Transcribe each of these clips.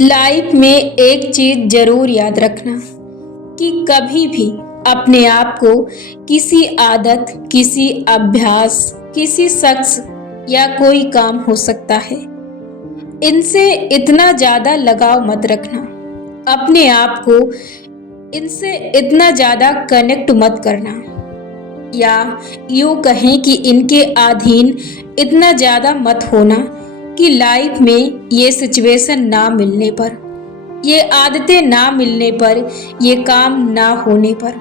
Life में एक चीज जरूर याद रखना कि कभी भी अपने आप को किसी आदत, किसी अभ्यास, किसी शख्स या कोई काम हो सकता है, इनसे इतना ज्यादा लगाव मत रखना। अपने आप को इनसे इतना ज्यादा कनेक्ट मत करना, या यूं कहें कि इनके अधीन इतना ज्यादा मत होना कि लाइफ में ये सिचुएशन ना मिलने पर, ये आदतें ना मिलने पर, ये काम ना होने पर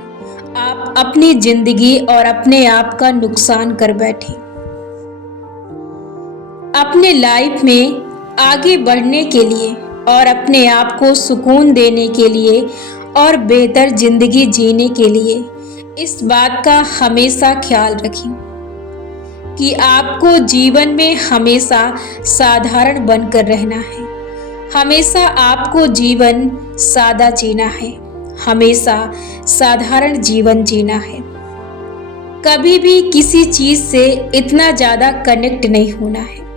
आप अपनी जिंदगी और अपने आप का नुकसान कर बैठे। अपने लाइफ में आगे बढ़ने के लिए और अपने आप को सुकून देने के लिए और बेहतर जिंदगी जीने के लिए इस बात का हमेशा ख्याल रखें कि आपको जीवन में हमेशा साधारण बनकर रहना है। हमेशा आपको जीवन सादा जीना है, हमेशा साधारण जीवन जीना है। कभी भी किसी चीज से इतना ज्यादा कनेक्ट नहीं होना है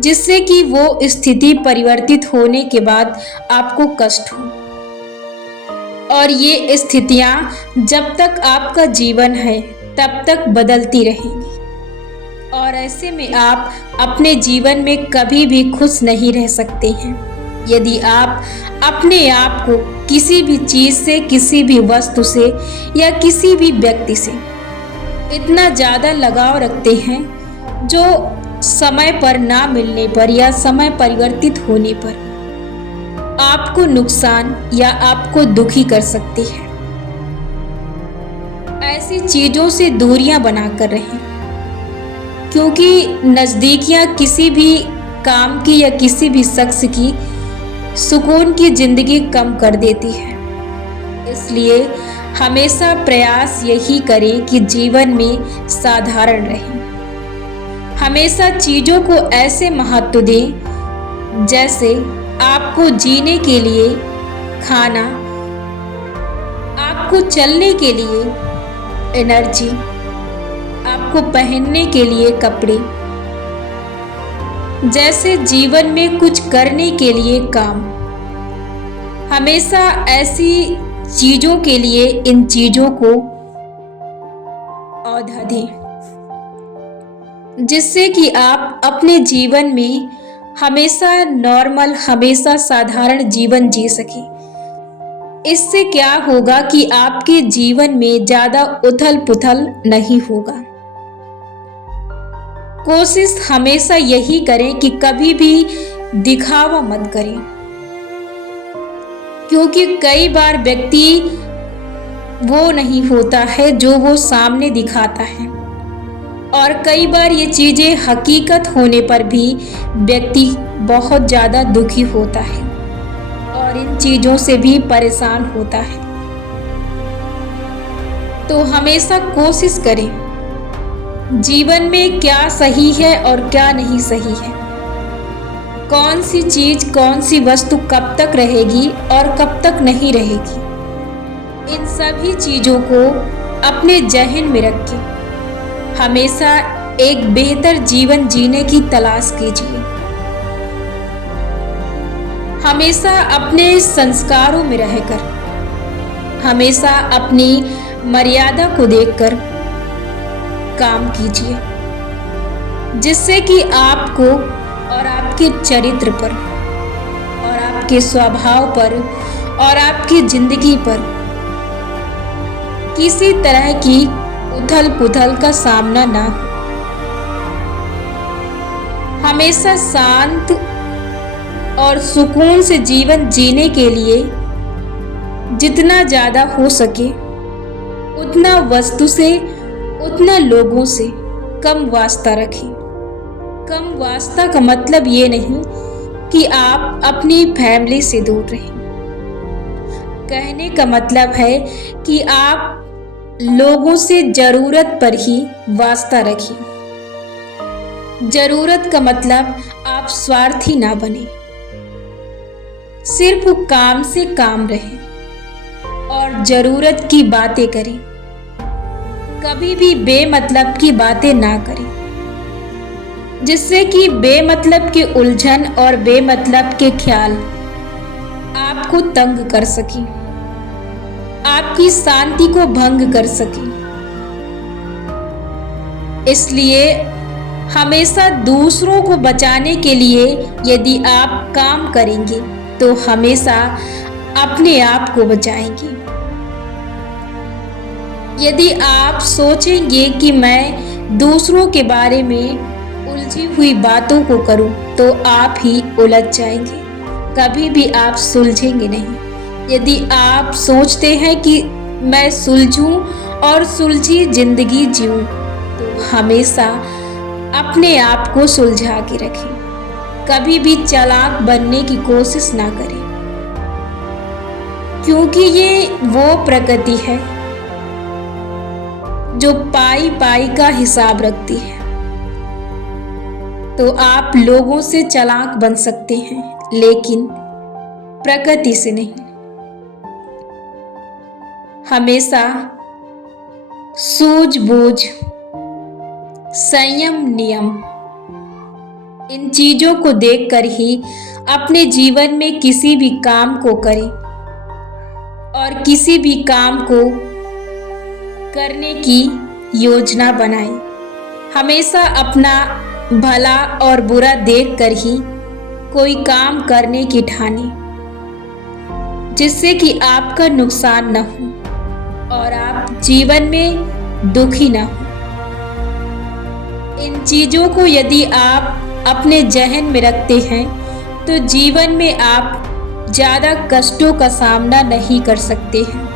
जिससे कि वो स्थिति परिवर्तित होने के बाद आपको कष्ट हो। और ये स्थितियां जब तक आपका जीवन है तब तक बदलती रहेंगी, और ऐसे में आप अपने जीवन में कभी भी खुश नहीं रह सकते हैं यदि आप अपने आप को किसी भी चीज से, किसी भी वस्तु से या किसी भी व्यक्ति से इतना ज्यादा लगाव रखते हैं जो समय पर ना मिलने पर या समय परिवर्तित होने पर आपको नुकसान या आपको दुखी कर सकती है। ऐसी चीजों से दूरियां बनाकर रहें, क्योंकि नजदीकियां किसी भी काम की या किसी भी शख्स की सुकून की जिंदगी कम कर देती है। इसलिए हमेशा प्रयास यही करें कि जीवन में साधारण रहें। हमेशा चीजों को ऐसे महत्व दें जैसे आपको जीने के लिए खाना, आपको चलने के लिए एनर्जी, आपको पहनने के लिए कपड़े, जैसे जीवन में कुछ करने के लिए काम। हमेशा ऐसी चीजों के लिए इन चीजों को औधा दें जिससे कि आप अपने जीवन में हमेशा नॉर्मल, हमेशा साधारण जीवन जी सकें। इससे क्या होगा कि आपके जीवन में ज्यादा उथल पुथल नहीं होगा। कोशिश हमेशा यही करें कि कभी भी दिखावा मत करें, क्योंकि कई बार व्यक्ति वो नहीं होता है जो वो सामने दिखाता है, और कई बार ये चीजें हकीकत होने पर भी व्यक्ति बहुत ज्यादा दुखी होता है और इन चीजों से भी परेशान होता है। तो हमेशा कोशिश करें जीवन में क्या सही है और क्या नहीं सही है, कौन सी चीज, कौन सी वस्तु कब तक रहेगी और कब तक नहीं रहेगी। इन सभी चीजों को अपने जहन में रखें। हमेशा एक बेहतर जीवन जीने की तलाश कीजिए। हमेशा अपने संस्कारों में रहकर, हमेशा अपनी मर्यादा को देखकर काम कीजिए, जिससे कि आपको और आपके चरित्र पर और आपके स्वभाव पर और आपकी जिंदगी पर किसी तरह की उथल पुथल का सामना ना हो। हमेशा शांत और सुकून से जीवन जीने के लिए जितना ज्यादा हो सके उतना वस्तु से, उतना लोगों से कम वास्ता रखें। कम वास्ता का मतलब ये नहीं कि आप अपनी फैमिली से दूर रहें। कहने का मतलब है कि आप लोगों से जरूरत पर ही वास्ता रखिए। जरूरत का मतलब आप स्वार्थी ना बने, सिर्फ काम से काम रहे और जरूरत की बातें करें। कभी भी बेमतलब की बातें ना करें, जिससे कि बेमतलब के उलझन और बेमतलब के ख्याल आपको तंग कर सके, आपकी शांति को भंग कर सके। इसलिए हमेशा दूसरों को बचाने के लिए यदि आप काम करेंगे तो हमेशा अपने आप को बचाएंगे। यदि आप सोचेंगे कि मैं दूसरों के बारे में उलझी हुई बातों को करूं तो आप ही उलझ जाएंगे, कभी भी आप सुलझेंगे नहीं। यदि आप सोचते हैं कि मैं सुलझूं और सुलझी जिंदगी जीऊं तो हमेशा अपने आप को सुलझा के रखें, कभी भी चालाक बनने की कोशिश ना करें, क्योंकि ये वो प्रकृति है जो पाई पाई का हिसाब रखती है। तो आप लोगों से चालाक बन सकते हैं लेकिन प्रकृति से नहीं। हमेशा सूझबूझ, संयम, नियम, इन चीजों को देखकर ही अपने जीवन में किसी भी काम को करें और किसी भी काम को करने की योजना बनाएं। हमेशा अपना भला और बुरा देखकर ही कोई काम करने की ठाने, जिससे कि आपका नुकसान न हो और आप जीवन में दुखी न हो। इन चीजों को यदि आप अपने जहन में रखते हैं तो जीवन में आप ज्यादा कष्टों का सामना नहीं कर सकते हैं।